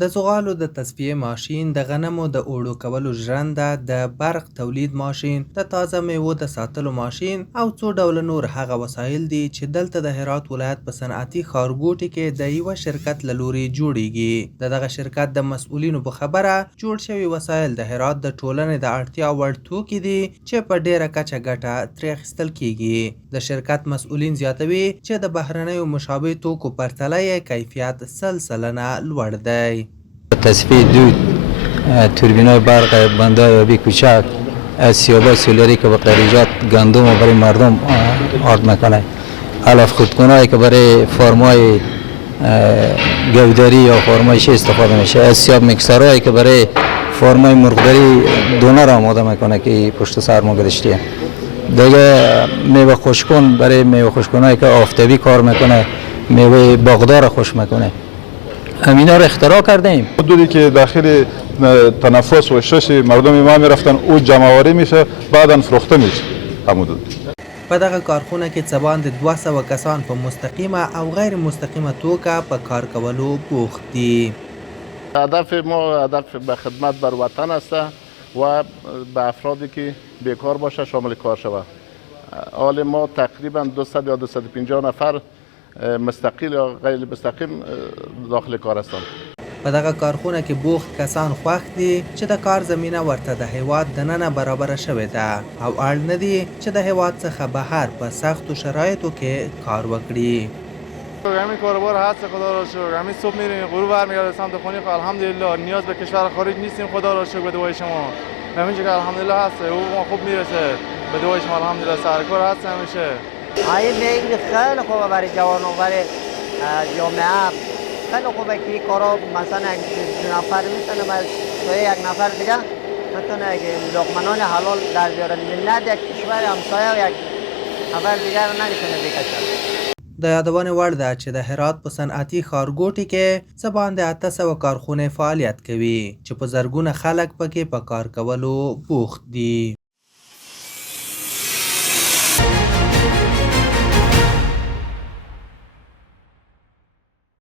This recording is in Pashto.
د زغالو د تصفیې ماشین، د غنمو د اوړو کولو ژرنده، د برق تولید ماشین، د تازه میوو د ساتلو ماشین او څو ډوله نور هغه وسایل دي چې دلته د هرات ولایت په صنعتي ښارګوټي کې د یوه شرکت له لوري جوړیږي. د دغه شرکت د مسؤلینو په خبره جوړ شوي وسایل د هرات د ټولنې د اړتیا وړ توکي دي چې په ډیره کچه ګټه ترې اخیستل کیږي. د شرکت مسؤلین زیاتوي چې د بهرنیو مشابه توکو پرتله یې کیفیت 100 سلنه لوړ دی. تصفیه دود، توربینای برق، بندهای آبی کوچک، سیابای سولری که به خریجات گندم و برای مردم آرد میکنه، علف خودکنایی که برای فرمای گوداری یا فرمایشی استفاده میشه، سیاب میکسرهایی که برای فرمای مرغداری دونر آماده میکنه که پشت سر ما گذاشتیه. دیگه میوه خشکون برای میوه خشکونایی که آفتابی کار میکنه، میوه باغدار خوش میکنه. همینا رو اختراع کردیم. حدودی که داخل تنفس و شش مردم ما میرفتن او جمع‌آوری میشه، بعداً فروخته میشه. حدود په دغه کارخونه کې څه باندې 200 کسان په مستقیمه او غیر مستقیمه توګه په کار کولو بوخت دي. هدف ما هدف به خدمت بر وطن است و به افرادی که بیکار باشه شامل کار شود. حال ما تقریبا 200 یا 250 نفر مستقل یا غیر مستقیم داخل کار هستند. په دغه کارخونه کې بوخت کسان خوښ دي چې د کار زمینه ورته د هیواد دننه برابره شوې ده او اړ نه دي چې د هیواد څخه بهر په سختو شرایطو کې کار وکړي. همین کاروبار هست خدا را شکر. همین صبح میریم غروب برمیگردیم سمت خونه. الحمدلله نیاز به کشور خارج نیستیم، خدا را شکر به دعای شما. همین که الحمدلله هست او ما خوب میرسه به دعای شما. الحمدلله سرکار هست همیشه. این خیلی خوبه برای جوانان، برای جامعه خیلی خوبه که این کارا مثلا دو نفر میتونه با یک نفر دیگه میتونه لقمنان حلال در بیارن. ملت یک کشور همسایه و یک نفر دیگه رو نمیتونه بکشه. د یادونې وړ ده چې د هرات په صنعتي ښارګوټي کې څه باندې 800 کارخونې فعالیت کوي چې په زرګونه خلک پکې په کار کولو بوخت دي.